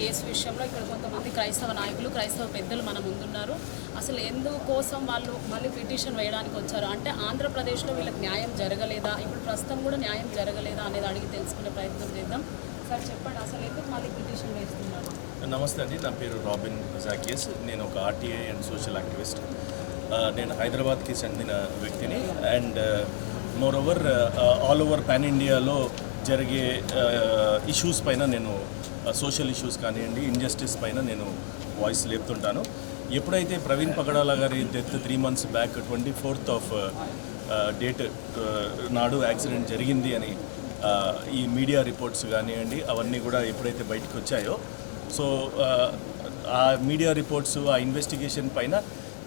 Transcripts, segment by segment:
Case విషయంలో ఇక్కడ కొంతమంది క్రైస్తవ నాయకులు క్రైస్తవ పెద్దలు మన ముందున్నారు. అసలు ఎందుకోసం వాళ్ళు మళ్ళీ పిటిషన్ వేయడానికి వచ్చారు? అంటే ఆంధ్రప్రదేశ్లో వీళ్ళకి న్యాయం జరగలేదా? ఇప్పుడు ప్రస్తుతం కూడా న్యాయం జరగలేదా అనేది అడిగి తెలుసుకునే ప్రయత్నం చేద్దాం. సార్ చెప్పండి అసలు ఎందుకు మళ్ళీ పిటిషన్ వేస్తున్నారు? నమస్తే అండి నా పేరు రాబిన్ జాకియస్. నేను ఒక ఆర్టీఐ అండ్ సోషల్ యాక్టివిస్ట్. నేను హైదరాబాద్కి చెందిన వ్యక్తిని. And moreover all over pan ఇండియాలో జరిగే ఇష్యూస్ పైన నేను సోషల్ ఇష్యూస్ కానివ్వండి ఇంజస్టిస్ పైన నేను వాయిస్ లేపుతుంటాను. ఎప్పుడైతే ప్రవీణ్ పగడాల గారి death three months back twenty fourth of date నాడు యాక్సిడెంట్ జరిగింది అని ఈ మీడియా రిపోర్ట్స్ కానివ్వండి అవన్నీ కూడా ఎప్పుడైతే బయటకు వచ్చాయో సో ఆ, మీడియా రిపోర్ట్స్ ఆ ఇన్వెస్టిగేషన్ పైన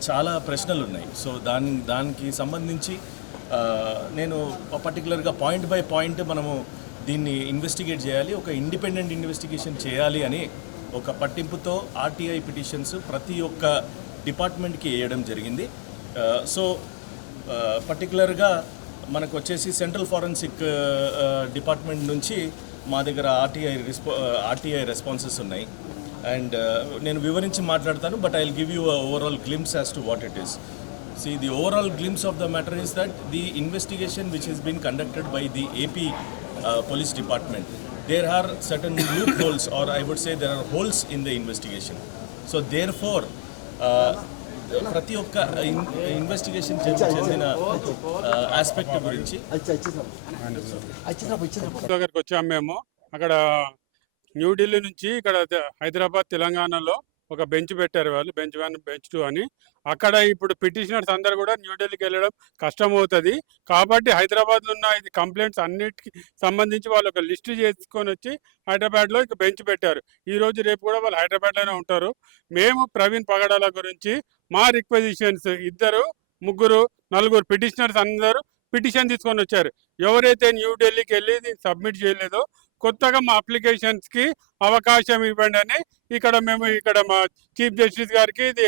చాలా ప్రశ్నలు ఉన్నాయి. సో దాని దానికి సంబంధించి నేను పర్టికులర్గా పాయింట్ బై పాయింట్ మనము దీన్ని ఇన్వెస్టిగేట్ చేయాలి ఒక ఇండిపెండెంట్ ఇన్వెస్టిగేషన్ చేయాలి అని ఒక పట్టింపుతో ఆర్టీఐ పిటిషన్స్ ప్రతి ఒక్క డిపార్ట్మెంట్కి వేయడం జరిగింది. సో పర్టికులర్గా మనకు వచ్చేసి సెంట్రల్ ఫారెన్సిక్ డిపార్ట్మెంట్ నుంచి మా దగ్గర ఆర్టీఐ రెస్పా ఆర్టీఐ రెస్పాన్సెస్ ఉన్నాయి. అండ్ నేను వివరించి మాట్లాడతాను but I will give you overall glimpse as to what it is See, the overall glimpse of the matter is that the investigation which has been conducted by the AP uh, Police Department, there are certain loopholes, or I would say there are holes in the investigation. So, therefore, uh, ప్రతి ఒక్క investigation చెందిన aspect గురించి దగ్గరికి వచ్చాము మేము అక్కడ న్యూఢిల్లీ నుంచి ఇక్కడ హైదరాబాద్ తెలంగాణలో ఒక బెంచ్ పెట్టారు వాళ్ళు బెంచ్ వన్ బెంచ్ టూ అని. అక్కడ ఇప్పుడు పిటిషనర్స్ అందరు కూడా న్యూఢిల్లీకి వెళ్ళడం కష్టం అవుతుంది కాబట్టి హైదరాబాద్లో ఉన్న ఇది కంప్లైంట్స్ అన్నిటికి సంబంధించి వాళ్ళు ఒక లిస్ట్ చేసుకొని వచ్చి హైదరాబాద్లో ఇక బెంచ్ పెట్టారు. ఈ రోజు రేపు కూడా వాళ్ళు హైదరాబాద్లోనే ఉంటారు. మేము ప్రవీణ్ పగడాల గురించి మా రిక్వజిషన్స్ ఇద్దరు ముగ్గురు నలుగురు పిటిషనర్స్ అందరూ పిటిషన్ తీసుకొని వచ్చారు. ఎవరైతే న్యూఢిల్లీకి వెళ్ళి సబ్మిట్ చేయలేదో కొత్తగా మా అప్లికేషన్స్కి అవకాశం ఇవ్వండి అని ఇక్కడ మేము ఇక్కడ మా చీఫ్ జస్టిస్ గారికి ఇది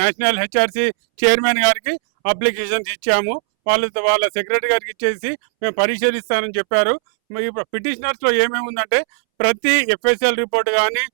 నేషనల్ హెచ్ఆర్సి చైర్మన్ గారికి అప్లికేషన్స్ ఇచ్చాము. వాళ్ళ వాళ్ళ సెక్రటరీ గారికి ఇచ్చేసి మేము పరిశీలిస్తానని చెప్పారు. ఇప్పుడు పిటిషనర్స్లో ఏమేమి ఉందంటే ప్రతి ఎఫ్ఎస్ఎల్ రిపోర్ట్ కానీ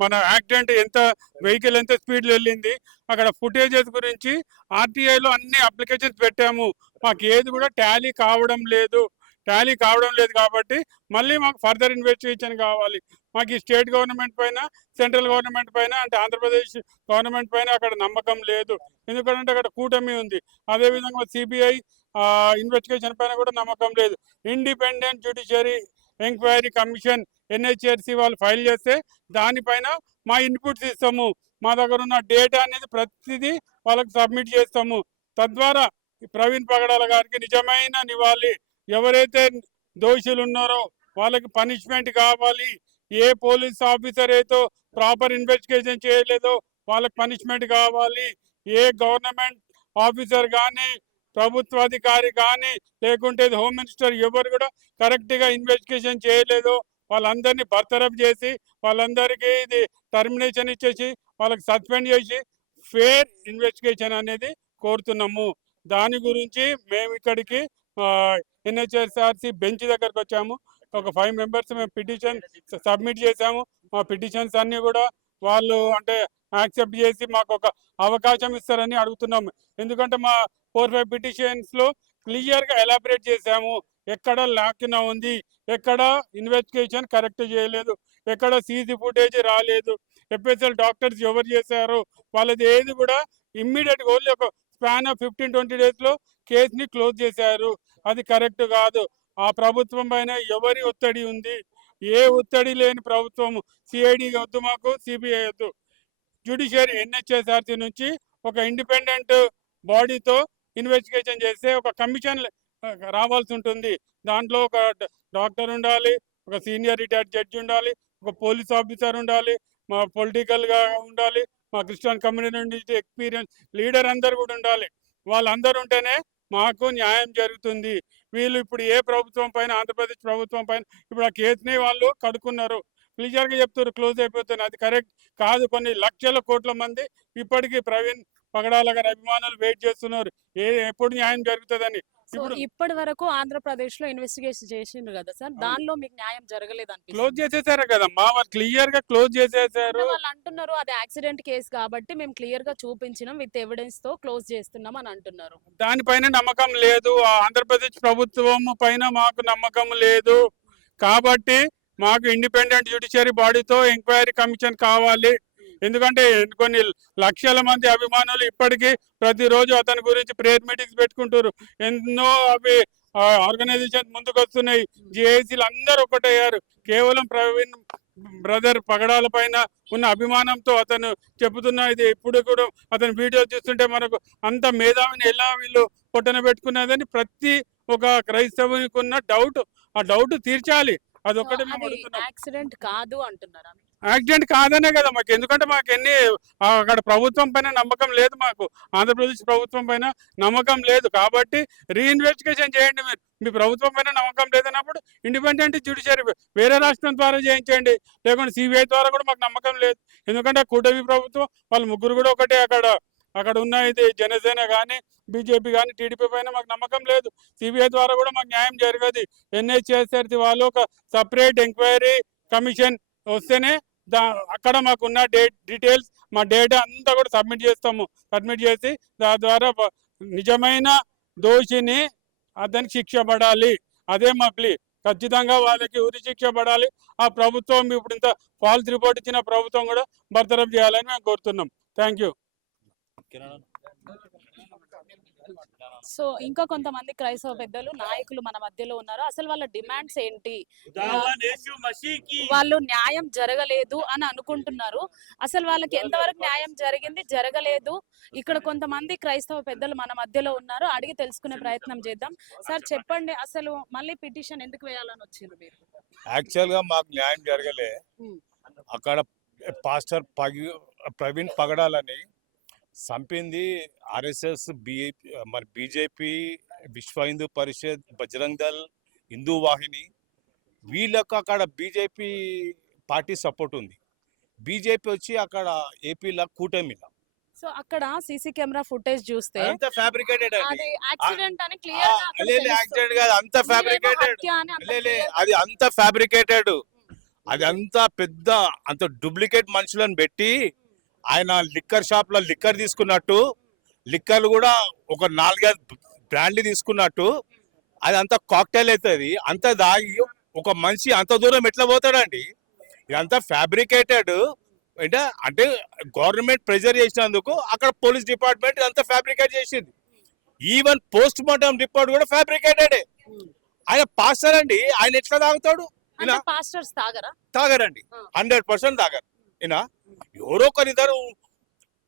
మన యాక్సిడెంట్ ఎంత వెహికల్ ఎంత స్పీడ్లో వెళ్ళింది అక్కడ ఫుటేజెస్ గురించి ఆర్టీఐలో అన్ని అప్లికేషన్స్ పెట్టాము. మాకు ఏది కూడా టాలీ కావడం లేదు. టాలీ కావడం లేదు కాబట్టి మళ్ళీ మాకు ఫర్దర్ ఇన్వెస్టిగేషన్ కావాలి. మాకు ఈ స్టేట్ గవర్నమెంట్ పైన సెంట్రల్ గవర్నమెంట్ పైన అంటే ఆంధ్రప్రదేశ్ గవర్నమెంట్ పైన అక్కడ నమ్మకం లేదు. ఎందుకంటే అక్కడ కూటమి ఉంది. అదేవిధంగా సిబిఐ ఇన్వెస్టిగేషన్ పైన కూడా నమ్మకం లేదు. Independent judiciary enquiry commission NHRC వాళ్ళు ఫైల్ చేస్తే దానిపైన మా ఇన్పుట్స్ ఇస్తాము. మా దగ్గర ఉన్న డేటా అనేది ప్రతిదీ వాళ్ళకి సబ్మిట్ చేస్తాము. తద్వారా ఈ ప్రవీణ్ పగడాల గారికి నిజమైన నివాళి ఎవరైతే దోషులు ఉన్నారో వాళ్ళకి పనిష్మెంట్ కావాలి ఏ పోలీస్ ఆఫీసర్ అయితే ప్రాపర్ ఇన్వెస్టిగేషన్ చేయలేదో వాళ్ళకి పనిష్మెంట్ కావాలి. ఏ గవర్నమెంట్ ఆఫీసర్ కానీ ప్రభుత్వాధికారి కానీ లేకుంటే హోమ్ మినిస్టర్ ఎవరు కూడా కరెక్ట్గా ఇన్వెస్టిగేషన్ చేయలేదో వాళ్ళందరినీ బర్తరఫ్ చేసి వాళ్ళందరికీ ఇది టర్మినేషన్ ఇచ్చేసి వాళ్ళకి సస్పెండ్ చేసి ఫేర్ ఇన్వెస్టిగేషన్ అనేది కోరుతున్నాము. దాని గురించి మేము ఇక్కడికి ఎన్హెచ్ఎస్ఆర్సి బెంచ్ దగ్గరకు వచ్చాము. ఒక ఫైవ్ మెంబర్స్ మేము పిటిషన్ సబ్మిట్ చేశాము. మా పిటిషన్స్ అన్నీ కూడా వాళ్ళు అంటే యాక్సెప్ట్ చేసి మాకు ఒక అవకాశం ఇస్తారని అడుగుతున్నాము. ఎందుకంటే మా ఫోర్ ఫైవ్ పిటిషన్స్లో క్లియర్గా ఎలాబరేట్ చేశాము. ఎక్కడ లాక్న ఉంది. ఎక్కడ ఇన్వెస్టిగేషన్ కరెక్ట్ చేయలేదు. ఎక్కడ సీసీ ఫుటేజ్ రాలేదు. ఎఫ్ఎస్ఎల్ డాక్టర్స్ ఎవరు చేశారు? వాళ్ళది ఏది కూడా ఇమ్మీడియట్గా ఓన్లీ ఒక స్పాన్ ఆఫ్ ఫిఫ్టీన్ ట్వంటీ డేస్లో కేసుని క్లోజ్ చేశారు. అది కరెక్ట్ కాదు. ఆ ప్రభుత్వం పైన ఎవరి ఒత్తిడి ఉంది? ఏ ఒత్తిడి లేని ప్రభుత్వం సిఐడి వద్దు మాకు సిబిఐ వద్దు. జ్యుడిషియరీ ఎన్హెచ్ఎస్ఆర్సీ నుంచి ఒక ఇండిపెండెంట్ బాడీతో ఇన్వెస్టిగేషన్ చేస్తే ఒక కమిషన్ రావాల్సి ఉంటుంది. దాంట్లో ఒక డాక్టర్ ఉండాలి ఒక సీనియర్ రిటైర్డ్ జడ్జి ఉండాలి ఒక పోలీస్ ఆఫీసర్ ఉండాలి మా పొలిటికల్గా ఉండాలి మా క్రిస్టియన్ కమ్యూనిటీ నుండి ఎక్స్పీరియన్స్ లీడర్ అందరు కూడా ఉండాలి. వాళ్ళందరూ ఉంటేనే మాకు న్యాయం జరుగుతుంది. వీళ్ళు ఇప్పుడు ఏ ప్రభుత్వం పైన ఆంధ్రప్రదేశ్ ప్రభుత్వం పైన ఇప్పుడు ఆ కేసుని వాళ్ళు కడుక్కున్నారు. క్లియర్గా చెప్తారు క్లోజ్ అయిపోతుంది అది కరెక్ట్ కాదు. కొన్ని లక్షల కోట్ల మంది ఇప్పటికీ ప్రవీణ్ పగడాల గారి అభిమానులు వెయిట్ చేస్తున్నారు. ఏ ఎప్పుడు న్యాయం జరుగుతుందని? సో ఇప్పటి వరకు ఆంధ్రప్రదేశ్లో ఇన్వెస్టిగేషన్ చేసిండ్రు కదా సార్. దానిలో మీకు న్యాయం జరగలేదు క్లోజ్ అనిపిస్తుంది చేసేసారు కదమ్మా వాళ్ళు క్లియర్గా క్లోజ్ చేసేసారు. వాళ్ళు అంటున్నారు అది యాక్సిడెంట్ కేసు కాబట్టి మేము క్లియర్గా చూపించినాం విత్ ఎవిడెన్స్తో క్లోజ్ చేస్తున్నాం అని అంటున్నారు. దానిపైన నమ్మకం లేదు. ఆంధ్రప్రదేశ్ ప్రభుత్వం పైన మాకు నమ్మకం లేదు. కాబట్టి మాకు ఇండిపెండెంట్ జ్యుడిషియరీ బాడీతో ఎంక్వైరీ కమిషన్ కావాలి. ఎందుకంటే కొన్ని లక్షల మంది అభిమానులు ఇప్పటికీ ప్రతిరోజు అతని గురించి ప్రేయర్ మీటింగ్స్ పెట్టుకుంటారు. ఎన్నో అవి ఆర్గనైజేషన్ ముందుకు వస్తున్నాయి జిఐసీలు అందరూ ఒకటయ్యారు కేవలం ప్రవీణ్ బ్రదర్ పగడాల పైన ఉన్న అభిమానంతో అతను చెబుతున్న ఇది ఇప్పుడు కూడా అతని వీడియో చూస్తుంటే మనకు అంత మేధావిని ఎలా వీళ్ళు పొట్టన పెట్టుకున్నదని ప్రతి ఒక క్రైస్తవునికి ఉన్న డౌట్. ఆ డౌట్ తీర్చాలి. అదొక్కటి మేము అది అడుగుతున్నాం. యాక్సిడెంట్ కాదు అంటున్నారా. యాక్సిడెంట్ కాదనే కదా మాకు. ఎందుకంటే మాకు ఎన్ని అక్కడ ప్రభుత్వం పైన నమ్మకం లేదు మాకు. ఆంధ్రప్రదేశ్ ప్రభుత్వం పైన నమ్మకం లేదు. కాబట్టి రీఇన్వెస్టిగేషన్ చేయండి మీరు. మీ ప్రభుత్వం పైన నమ్మకం లేదన్నప్పుడు ఇండిపెండెంట్ జ్యుడిషియరీ వేరే రాష్ట్రం ద్వారా చేయించండి లేకుంటే సిబిఐ ద్వారా కూడా మాకు నమ్మకం లేదు. ఎందుకంటే కూటమి ప్రభుత్వం వాళ్ళు ముగ్గురు కూడా ఒకటే అక్కడ అక్కడ ఉన్న ఇది జనసేన కానీ బీజేపీ కానీ టీడీపీ పైన మాకు నమ్మకం లేదు. సిబిఐ ద్వారా కూడా మాకు న్యాయం జరగదు. ఎన్హెచ్ఎస్ఆర్సీ వాళ్ళు ఒక సపరేట్ ఎంక్వైరీ కమిషన్ వస్తేనే దా అక్కడ మాకున్న డే డీటెయిల్స్ మా డేటా అంతా కూడా సబ్మిట్ చేస్తాము. సబ్మిట్ చేసి దాని ద్వారా నిజమైన దోషిని అతనికి శిక్ష పడాలి. అదే మా ప్లీ ఖచ్చితంగా వాళ్ళకి ఉరి శిక్ష పడాలి. ఆ ప్రభుత్వం ఇప్పుడు ఇంత ఫాల్స్ రిపోర్ట్ ఇచ్చిన ప్రభుత్వం కూడా బర్తరఫ్ చేయాలని మేము కోరుతున్నాం. థ్యాంక్ యూ సో ఇంకా కొంతమంది క్రైస్తవ పెద్దలు నాయకులు మన మధ్యలో ఉన్నారు. అసలు వాళ్ళ డిమాండ్స్ ఏంటి? వాళ్ళు న్యాయం జరగలేదు అని అనుకుంటున్నారు. అసలు వాళ్ళకి ఎంతవరకు న్యాయం జరిగింది? జరగలేదు. ఇక్కడ కొంతమంది క్రైస్తవ పెద్దలు మన మధ్యలో ఉన్నారు. అడిగి తెలుసుకునే ప్రయత్నం చేద్దాం. సార్ చెప్పండి అసలు మళ్ళీ పిటిషన్ ఎందుకు వేయాలని వచ్చిండ్రు మీరు? యాక్చువల్గా మాకు న్యాయం జరగలే. అక్కడ పాస్టర్ పగి ప్రవీణ్ పగడాలని చంపింది ఆర్ఎస్ఎస్ బిఏపి మరి బీజేపీ విశ్వ హిందూ పరిషత్ బజరంగ్ దళ్ హిందూ వాహిని వీళ్ళకు అక్కడ బీజేపీ పార్టీ సపోర్ట్ ఉంది. బీజేపీ వచ్చి అక్కడ ఏపీలో కూటమిలో సో అక్కడ సీసీ కెమెరా ఫుటేజ్ చూస్తే అంత ఫ్యాబ్రికేటెడ్ అది యాక్సిడెంట్ అని క్లియర్ లేదు యాక్సిడెంట్ కాదు అంత ఫ్యాబ్రికేటెడ్ లే అది అంత ఫ్యాబ్రికేటెడ్ అది అంత పెద్ద అంత డూప్లికేట్ మనుషులను పెట్టి ఆయన లిక్కర్ షాప్లో లిక్కర్ తీసుకున్నట్టు లిక్కర్ కూడా ఒక నాలుగైదు బ్రాండ్లు తీసుకున్నట్టు అది అంత కాక్టైల్ అవుతుంది అంత దాగి ఒక మనిషి అంత దూరం ఎట్లా పోతాడండి? ఇదంతా ఫ్యాబ్రికేటెడ్ అంటే అంటే గవర్నమెంట్ ప్రెజర్ చేసినందుకు అక్కడ పోలీస్ డిపార్ట్మెంట్ ఇదంతా ఫ్యాబ్రికేట్ చేసింది. ఈవెన్ పోస్ట్ మార్టం రిపోర్ట్ కూడా ఫ్యాబ్రికేటెడ్ ఆయన పాస్టర్ అండి. ఆయన ఎట్లా తాగుతాడు? తాగరండి. హండ్రెడ్ పర్సెంట్ తాగరు. ఈయన ఎవరో ఒకరిద్దరు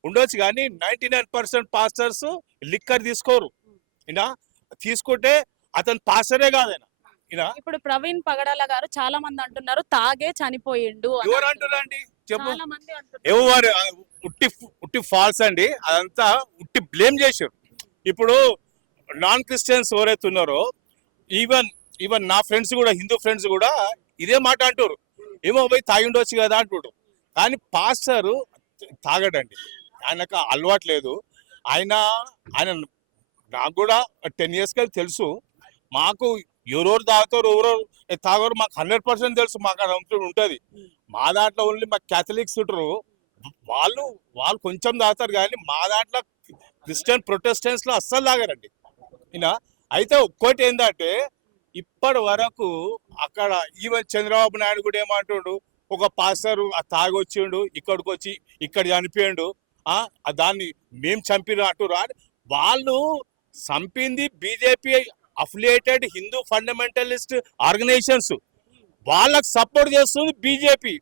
ఉండొచ్చు కానీ ninety nine percent pastors liquor తీసుకోరు. ఈయన తీసుకుంటే అతను పాస్టరే కాదు ఈయన ఇప్పుడు ప్రవీణ్ పగడాల గారు చాలా మంది అంటున్నారు తాగే చనిపోయిండు ఎవరు అంటున్నారు. అంటారండి చెప్పు. ఎవరు ఉట్టి ఉట్టి ఫాల్స్ అండి. అదంతా ఉట్టి బ్లేమ్ చేశారు. ఇప్పుడు నాన్ క్రిస్టియన్స్ ఎవరైతే ఉన్నారో ఈవెన్ ఈవెన్ నా ఫ్రెండ్స్ కూడా హిందూ ఫ్రెండ్స్ కూడా ఇదే మాట అంటారు ఏమో పోయి తాగి ఉండొచ్చు కదా అంటాడు కానీ పాస్టర్ తాగడండి. ఆయనకు అలవాటు లేదు. ఆయన ఆయన నాకు కూడా టెన్ ఇయర్స్ కలిసి తెలుసు. మాకు ఎవరెవరు తాగుతారు ఎవరో తాగరు మాకు హండ్రెడ్ పర్సెంట్ తెలుసు. మాకు అది ఉంటుంది. మా దాంట్లో ఓన్లీ మా క్యాథలిక్స్ ఉంటారు. వాళ్ళు వాళ్ళు కొంచెం తాగుతారు కానీ మా దాంట్లో క్రిస్టియన్ ప్రొటెస్టెంట్స్లో అస్సలు తాగారండి. ఈయన అయితే ఒక్కటి ఏంటంటే ఇప్పటి వరకు అక్కడ ఈవెన్ చంద్రబాబు నాయుడు కూడా ఏమంటుండు ఒక పాస్టర్ తాగొచ్చిండు ఇక్కడికి వచ్చి ఇక్కడ చనిపోయిండు దాన్ని మేము చంపిన అటు అని వాళ్ళు చంపింది BJP affiliated Hindu fundamentalist organisations వాళ్ళకి సపోర్ట్ చేస్తుంది బీజేపీ.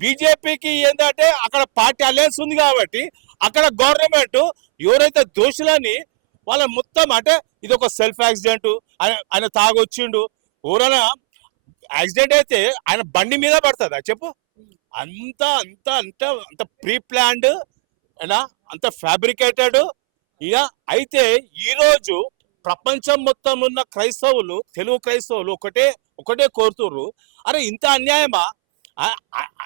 బీజేపీకి ఏంటంటే అక్కడ పార్టీ అలయన్స్ ఉంది కాబట్టి అక్కడ గవర్నమెంట్ ఎవరైతే దోషులని వాళ్ళ మొత్తం అంటే ఇది ఒక సెల్ఫ్ యాక్సిడెంట్ ఆయన ఆయన తాగొచ్చిండు. ఎవరైనా యాక్సిడెంట్ అయితే ఆయన బండి మీద పడుతుందా చెప్పు? అంత అంత అంత అంత ప్రీ ప్లాన్డ్ అంత ఫ్యాబ్రికేటెడ్ ఇక అయితే ఈరోజు ప్రపంచం మొత్తం ఉన్న క్రైస్తవులు తెలుగు క్రైస్తవులు ఒకటే ఒకటే కోరుతుర్రు. అరే ఇంత అన్యాయమా?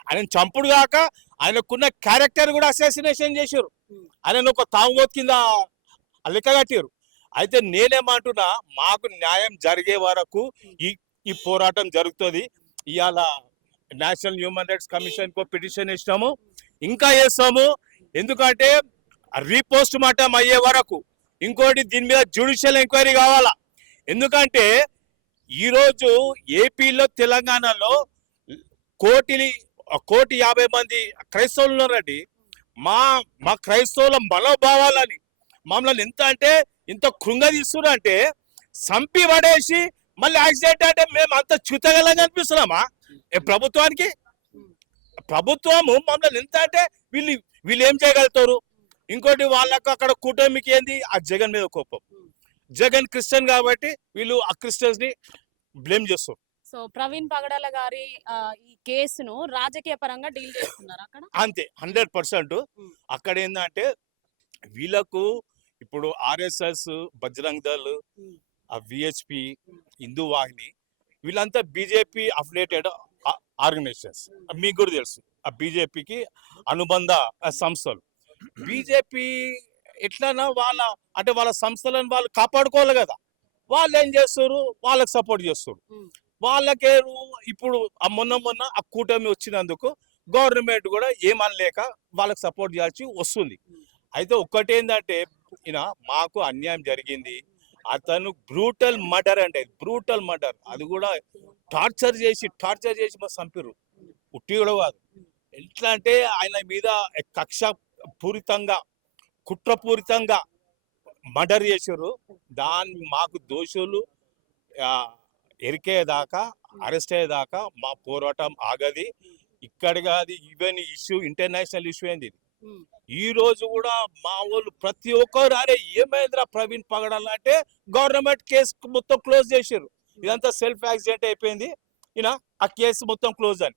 ఆయన చంపుడు కాక ఆయనకున్న క్యారెక్టర్ కూడా అసాసినేషన్ చేశారు ఆయన ఒక తాగుబోతు కింద లెక్క కట్టారు అయితే నేనేమంటున్నా మాకు న్యాయం జరిగే వరకు ఈ ఈ పోరాటం జరుగుతుంది. ఇవాళ నేషనల్ హ్యూమన్ రైట్స్ కమిషన్కు పిటిషన్ ఇస్తాము ఇంకా వేస్తాము ఎందుకంటే రీపోస్ట్ మార్టం అయ్యే వరకు ఇంకోటి దీని మీద జ్యుడిషియల్ ఎంక్వైరీ కావాలా? ఎందుకంటే ఈరోజు ఏపీలో తెలంగాణలో కోటి కోటి యాభై మంది క్రైస్తవులు ఉన్నారండి. మా మా క్రైస్తవుల మనోభావాలని మమ్మల్ని ఎంత అంటే ఇంత కృంగదీస్తున్నారు అంటే సంపి పడేసి మళ్ళీ యాక్సిడెంట్ అంటే మేము అంత చుతగలంగా అనిపిస్తున్నామా? ఏ ప్రభుత్వానికి? ప్రభుత్వము మమ్మల్ని ఎంత అంటే వీళ్ళు వీళ్ళు ఏం చేయగలుగుతారు? ఇంకోటి వాళ్ళకు అక్కడ కూటమికి ఏంది? ఆ జగన్ మీద కోపం. జగన్ క్రిస్టియన్ కాబట్టి వీళ్ళు ఆ క్రిస్టియన్స్ని బ్లేమ్ చేస్తారు. సో ప్రవీణ్ పగడాల గారి ఈ కేసును రాజకీయ పరంగా డీల్ చేస్తున్నారు అక్కడ? అంతే హండ్రెడ్ పర్సెంట్. అక్కడ ఏంటంటే వీళ్ళకు ఇప్పుడు ఆర్ఎస్ఎస్ బజరంగ్ దళ్. ఆ విహెచ్పి హిందూ వాహిని వీళ్ళంతా బీజేపీ అఫిలియేటెడ్ ఆర్గనైజేషన్స్ మీకు కూడా తెలుసు. ఆ బీజేపీకి అనుబంధ సంస్థలు. బీజేపీ ఎట్లనా వాళ్ళ అంటే వాళ్ళ సంస్థలను వాళ్ళు కాపాడుకోవాలి కదా. వాళ్ళు ఏం చేస్తారు? వాళ్ళకి సపోర్ట్ చేస్తారు. వాళ్ళకే ఇప్పుడు ఆ మొన్న మొన్న ఆ కూటమి వచ్చినందుకు గవర్నమెంట్ కూడా ఏమనలేక వాళ్ళకి సపోర్ట్ చేయాల్సి వస్తుంది. అయితే ఒక్కటేందంటే ఈయన మాకు అన్యాయం జరిగింది. అతను బ్రూటల్ మర్డర్ అంటే బ్రూటల్ మర్డర్. అది కూడా టార్చర్ చేసి టార్చర్ చేసి మా చంపిర్రు. ఉట్టి కూడా కాదు. ఎట్లా అంటే ఆయన మీద కక్ష పూరితంగా కుట్రపూరితంగా మర్డర్ చేశారు దాన్ని మాకు దోషులు ఎరికేదాకా అరెస్ట్ అయ్యేదాకా మా పోరాటం ఆగది. ఇక్కడ కాదు ఈవెన్ ఇష్యూ ఇంటర్నేషనల్ ఇష్యూ ఏంది ఇది. ఈ రోజు కూడా మా వాళ్ళు ప్రతి ఒక్కరు అరే ఏమైందిరా ప్రవీణ్ పగడాలంటే గవర్నమెంట్ కేసు మొత్తం క్లోజ్ చేశారు ఇదంతా సెల్ఫ్ యాక్సిడెంట్ అయిపోయింది. ఈయన ఆ కేసు మొత్తం క్లోజ్ అని.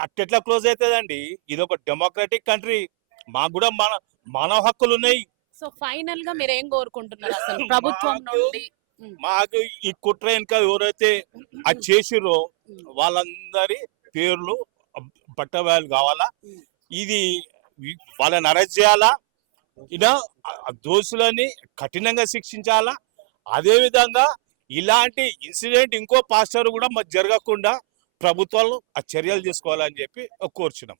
అట్టెట్లా క్లోజ్ అవుతుందండి ఇది ఒక డెమోక్రటిక్ కంట్రీ. మాకు కూడా మన మానవ హక్కులు ఉన్నాయి. సో ఫైనల్గా మీరు ఏం కోరుకుంటున్నారు అసలు? ప్రభుత్వం మాకు- నుండి మాకు ఈ కుట్ర వెనుక ఎవరైతే అది చేసిరో. వాళ్ళందరి పేర్లు పట్టవాళ్ళు కావాలా? ఇది వాళ్ళని అరెస్ట్ చేయాలా? ఇలా దోషులని కఠినంగా శిక్షించాలా? అదే విధంగా ఇలాంటి ఇన్సిడెంట్ ఇంకో పాస్టర్ కూడా మరి జరగకుండా ప్రభుత్వాలు ఆ చర్యలు తీసుకోవాలని చెప్పి కోరుచున్నాం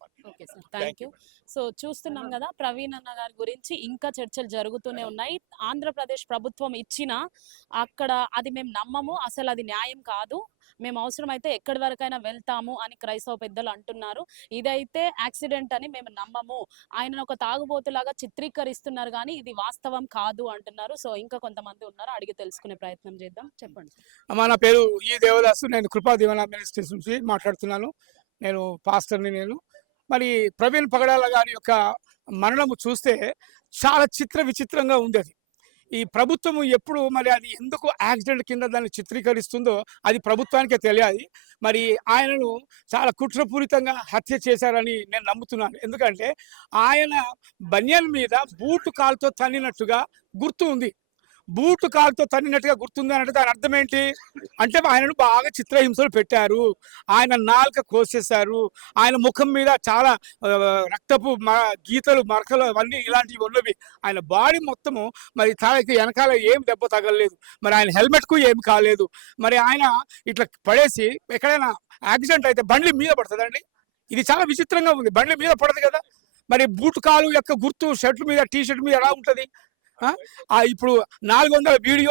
థ్యాంక్ యూ సో చూస్తున్నాం కదా ప్రవీణ్ అన్న గారి గురించి ఇంకా చర్చలు జరుగుతూనే ఉన్నాయి. ఆంధ్రప్రదేశ్ ప్రభుత్వం ఇచ్చిన అక్కడ అది మేము నమ్మము అసలు అది న్యాయం కాదు. మేము అవసరమైతే ఎక్కడి వరకైనా వెళ్తాము అని క్రైస్తవ పెద్దలు అంటున్నారు. ఇదైతే యాక్సిడెంట్ అని మేము నమ్మము. ఆయన ఒక తాగుబోతులాగా చిత్రీకరిస్తున్నారు కానీ ఇది వాస్తవం కాదు అంటున్నారు. సో ఇంకా కొంతమంది ఉన్నారు? అడిగి తెలుసుకునే ప్రయత్నం చేద్దాం. చెప్పండి అమ్మా నా పేరు ఈ దేవదాసు. నేను కృపా దీవెన మినిస్ట్రీస్ నుంచి మాట్లాడుతున్నాను. నేను పాస్టర్ని నేను. మరి ప్రవీణ్ పగడాల గారి యొక్క మరణము చూస్తే చాలా చిత్ర విచిత్రంగా ఉంది అది ఈ ప్రభుత్వం ఎప్పుడు మరి అది ఎందుకు యాక్సిడెంట్ కింద దాన్ని చిత్రీకరిస్తుందో అది ప్రభుత్వానికే తెలియాలి. మరి ఆయనను చాలా కుట్రపూరితంగా హత్య చేశారని నేను నమ్ముతున్నాను. ఎందుకంటే ఆయన బనియన్ మీద బూటు కాలుతో తన్నినట్టుగా గుర్తు ఉంది. బూటు కాలుతో తన్నినట్టుగా గుర్తుంది అన్నట్టు దాని అర్థం ఏంటి? అంటే ఆయనను బాగా చిత్రహింసలు పెట్టారు. ఆయన నాలుక కోసేశారు. ఆయన ముఖం మీద చాలా రక్తపు మ గీతలు మరకలు అవన్నీ ఇలాంటివి ఉన్నవి. ఆయన బాడీ మొత్తము మరి తనకి వెనకాల ఏం దెబ్బ తగలలేదు. మరి ఆయన హెల్మెట్కు ఏం కాలేదు. మరి ఆయన ఇట్లా పడేసి ఎక్కడైనా యాక్సిడెంట్ అయితే బండ్ల మీద పడుతుందండి? ఇది చాలా విచిత్రంగా ఉంది. బండ్ల మీద పడదు కదా? మరి బూట్ కాలు యొక్క గుర్తు షర్ట్ మీద టీ షర్ట్ మీద ఎలా ఉంటుంది? ఇప్పుడు నాలుగు వందల వీడియో